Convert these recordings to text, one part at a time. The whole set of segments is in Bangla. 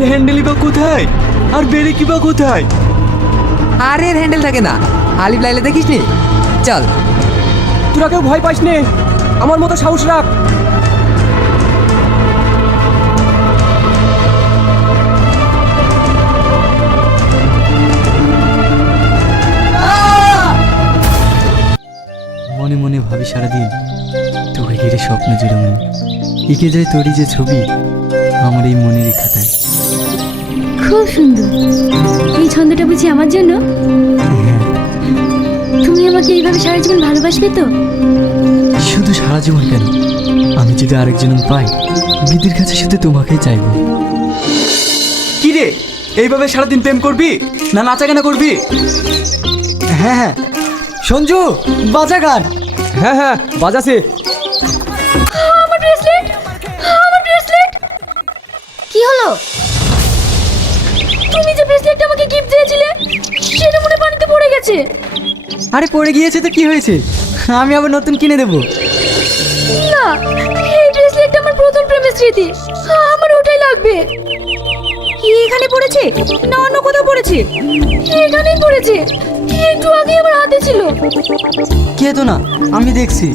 এর হ্যান্ডেলই বা কোথায়? আর বেড়ে কি বা কোথায়? আরে এর হ্যান্ডেল থাকে না। আলিফ লাইলে দেখিস নি? চল। তোরা কেউ ভয় পাস নে। আমার মতো সাহস রাখ। মনে মনে ভাবি সারাদিন তোকে ঘিরে স্বপ্ন জুড়ে এঁকে যায় তোরই যে ছবি আমার এই মনের খাতায় খুব সুন্দর। এই ছন্দটা বুঝি আমার জন্য? তুমি আমাকে এইভাবে সারা জীবন ভালোবাসবে তো? শুধু সারা জীবন কেন? আমি যদি আরেকজন পাই দিদির কাছে শুধু তোমাকেই চাইব। কি রে? এইভাবে সারাদিন প্রেম করবি? না নাচা কেনা করবি? হ্যাঁ হ্যাঁ। সঞ্জু বাজা গান হ্যাঁ হ্যাঁ বাজাছে আরে পড়ে গিয়েছে তো কি হয়েছে? আমি আবার নতুন কিনে দেবো। না এই ব্রেসলেটটা আমার প্রথম প্রেমের স্মৃতি। আমার ওটাই লাগবে। এখানে পড়েছে? না অন্য কোথাও পড়েছে। এখানেই পড়েছে। একটু আগে আমার হাতে ছিল। কে তো না? আমি দেখছি।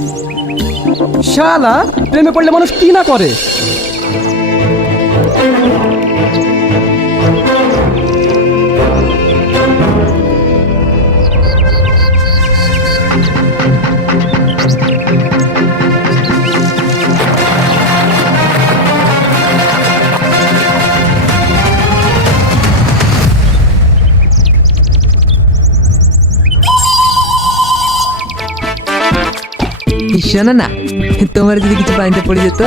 শালা প্রেমে পড়লে মানুষ কি না করে? শোনো না। তোমার যদি কিছু পানিতে পড়ে যেত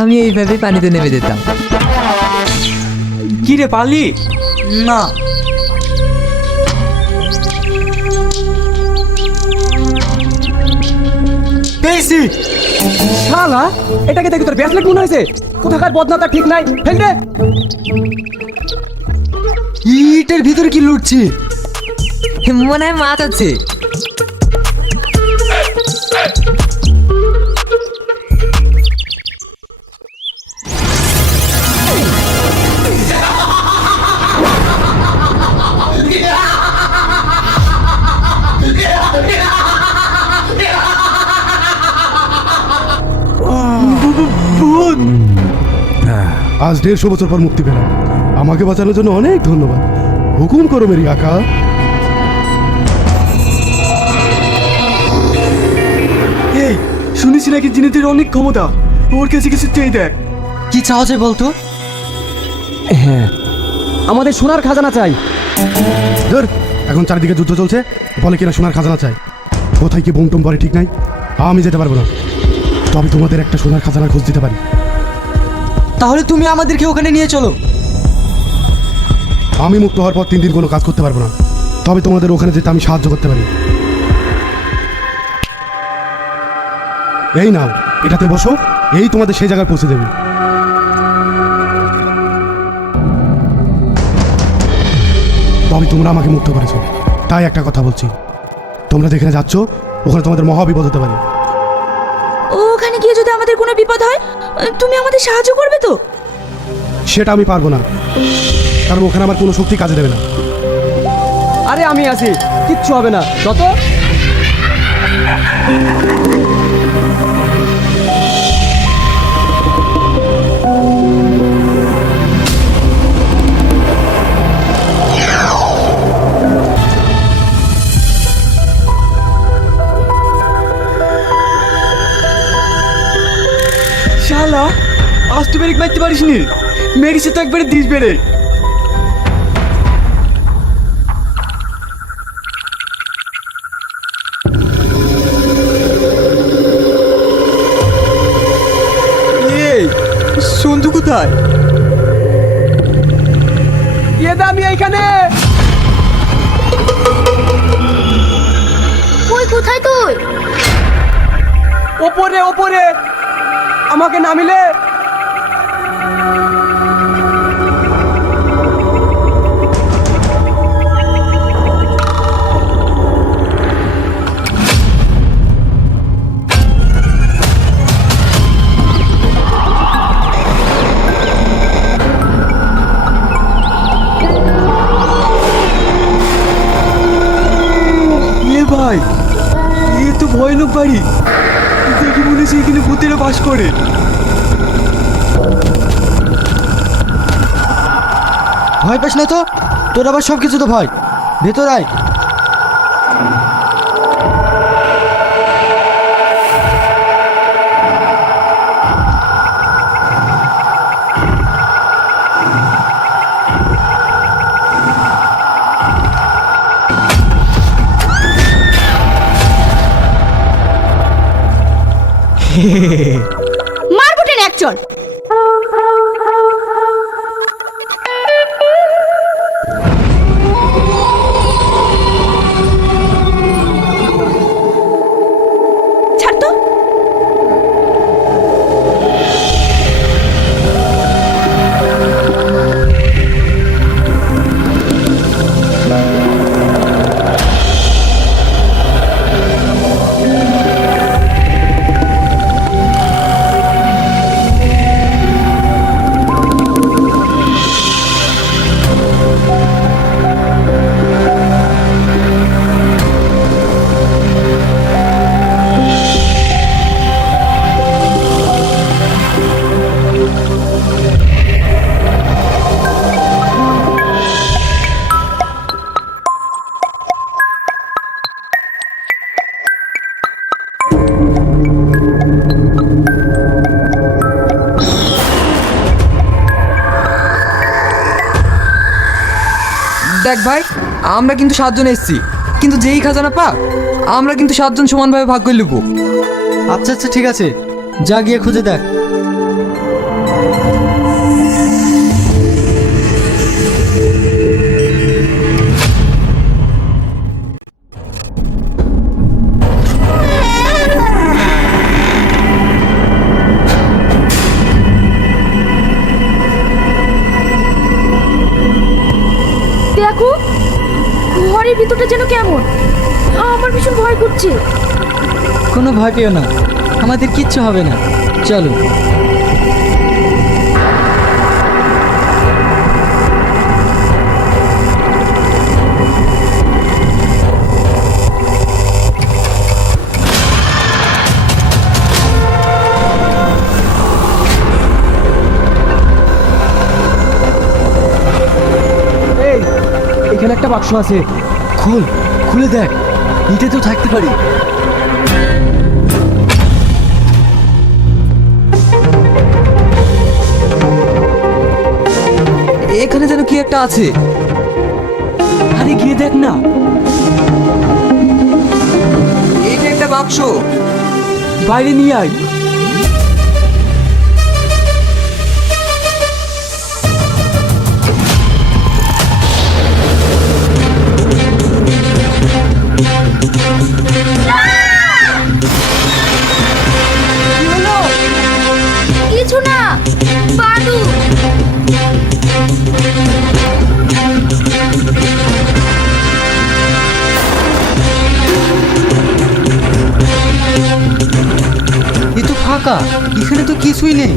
আমি এইভাবে পানিতে নেমে যেতাম। কি রে পালি? না। পেয়েছি শালা এটাকে দেখি তোর ব্রেসলেট মনে হয়েছে? কোথাকার বদনা ঠিক নাই। ফেল দে! ইটের ভিতরে কি লুটছি? মনে হয় মাছ আছে। আজ দেড়শো বছর পর মুক্তি পেলাম। আমাকে বাঁচানোর জন্য অনেক ধন্যবাদ। হুকুম করো মেরি আকা। এই শুনেছি নাকি জিনেদের অনেক ক্ষমতা। ওর কাছে কিছু চেয়ে দেখ। কি চাও যে বলতো? হ্যাঁ আমাদের সোনার খাজানা চাই। ধর এখন চারিদিকে যুদ্ধ চলছে। বলে কিনা সোনার খাজানা চাই। কোথায় কি বোম টোম পরে ঠিক নাই? আমি যেতে পারব না। তবে তোমাদের একটা সোনার খাজানা খোঁজ দিতে পারি। তাহলে তুমি আমাদেরকে ওখানে নিয়ে চলো। আমি মুক্ত হওয়ার পর তিন দিন কোনো কাজ করতে পারব না। তবে তোমাদের ওখানে যেতে আমি সাহায্য করতে পারি। এই নাও, এটাতে বসো, এই তোমাদের সেই জায়গায় পৌঁছে দেবে। তবে তোমরা আমাকে মুক্ত করেছ। তাই একটা কথা বলছি। তোমরা যেখানে যাচ্ছ, ওখানে তোমাদের মহাবিপদ হতে পারে। ওখানে গিয়ে যদি আমাদের কোনো বিপদ হয় তুমি আমাদের সাহায্য করবে তো? সেটা আমি পারব না। কারণ ওখানে আমার কোনো শক্তি কাজে দেবে না। আরে আমি আছি কিচ্ছু হবে না। যত। শালা আজ তো ব্রেক মারতে পারিস নি মেরিসে তো একবারে দিস বেড়ে। সন্ধু কোথায়? আমাকে নামিলে বাস করে। ভয় পাস না তো? তোর আবার সব কিছু তো ভয়। ভেতর আয়। Bye. আমরা কিন্তু সাতজন এসেছি। কিন্তু যেই খাজানা পাক আমরা কিন্তু সাতজন সমানভাবে ভাগ করে নেব। আচ্ছা আচ্ছা ঠিক আছে। যা গিয়ে খুঁজে দেখ। ভীষণ কোনো ভয় পেও না। আমাদের কিচ্ছু হবে না। চলো। এখানে একটা বাক্স আছে। খুল, খুলে দেখ। ইটে তো থাকতে পারি। এখানে যেন কি একটা আছে। আরে গিয়ে দেখ না। এটা একটা বাক্স। বাইরে নিয়ে আয়। ফাঁকা? এখানে তো কিছুই নেই।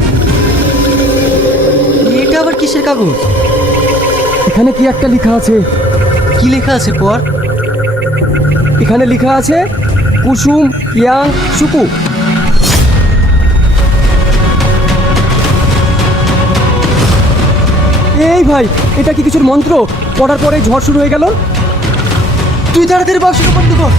এটা আবার কিসের কাগজ? এখানে কি একটা লেখা আছে? কি লেখা আছে পর? এখানে লেখা আছে কুসুম ইয়াং সুকু। এই ভাই এটা কি কিছুর মন্ত্র? পড়ার পরে ঝড় শুরু হয়ে গেল। তুই তাড়াতাড়ি বাক্সটা বন্ধ কর।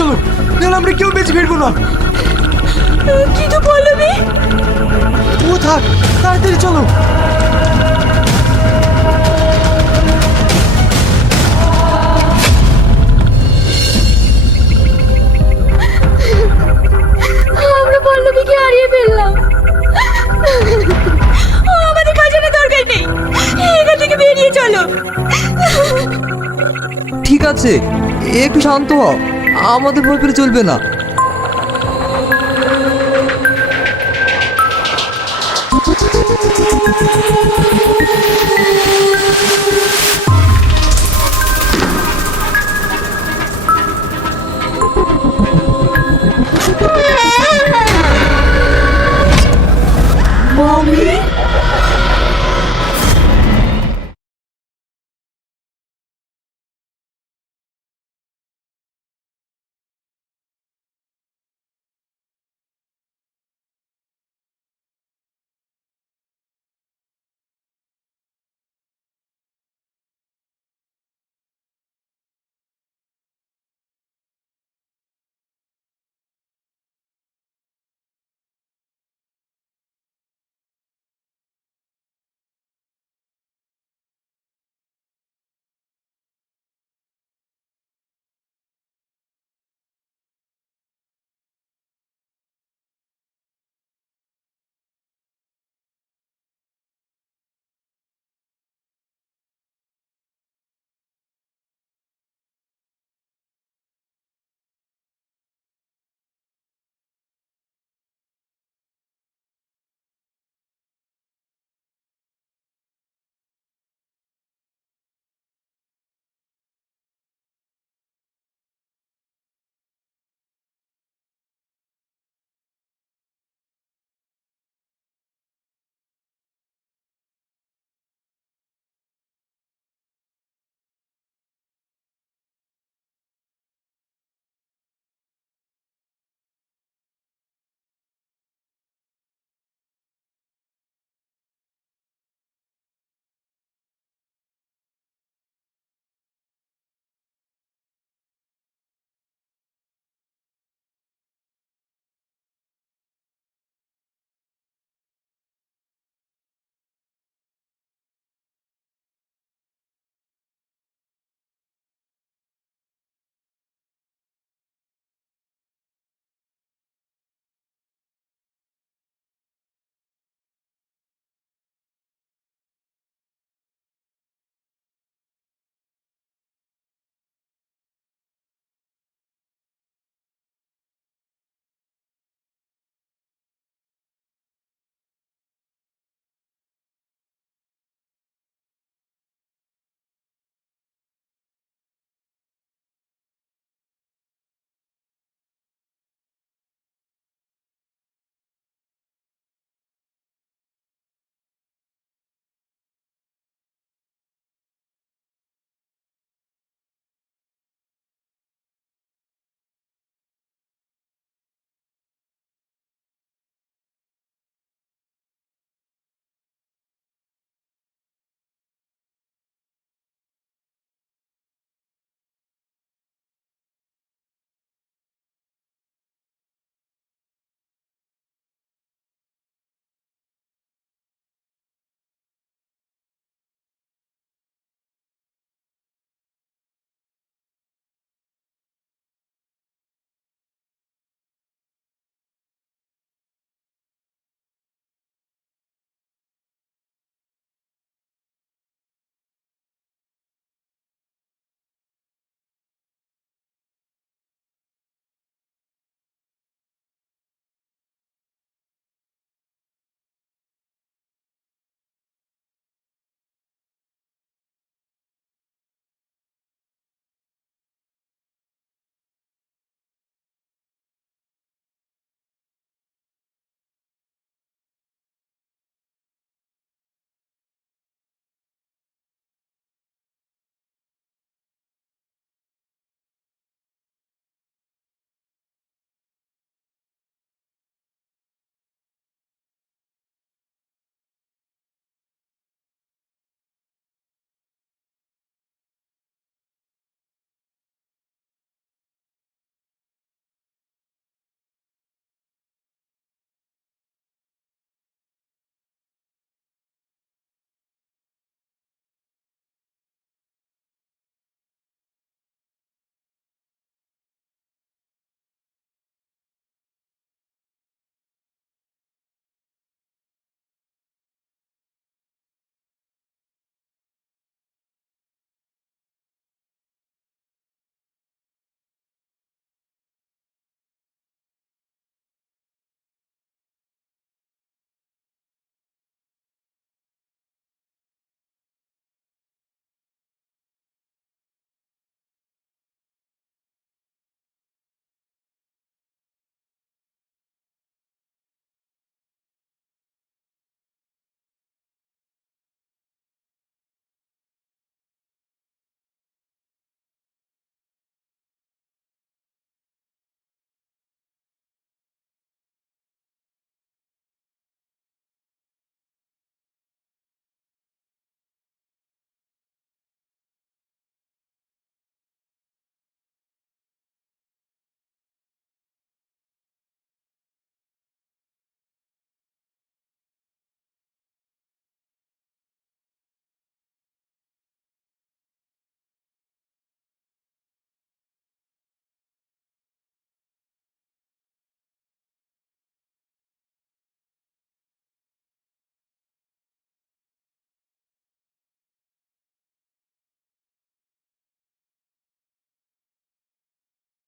চলো। নাহলে আমরা কেউ বেঁচে ফিরবো না। কিন্তু পল্লবী ও থাক তাড়াতাড়ি চলো। আমরা পল্লবীকে হারিয়ে ফেললাম। আমাদের খাজানা দরকার নেই। এখান থেকে বেরিয়ে চলো। ঠিক আছে একটু শান্ত হও। আমাদের ভয় পেলে চলবে না।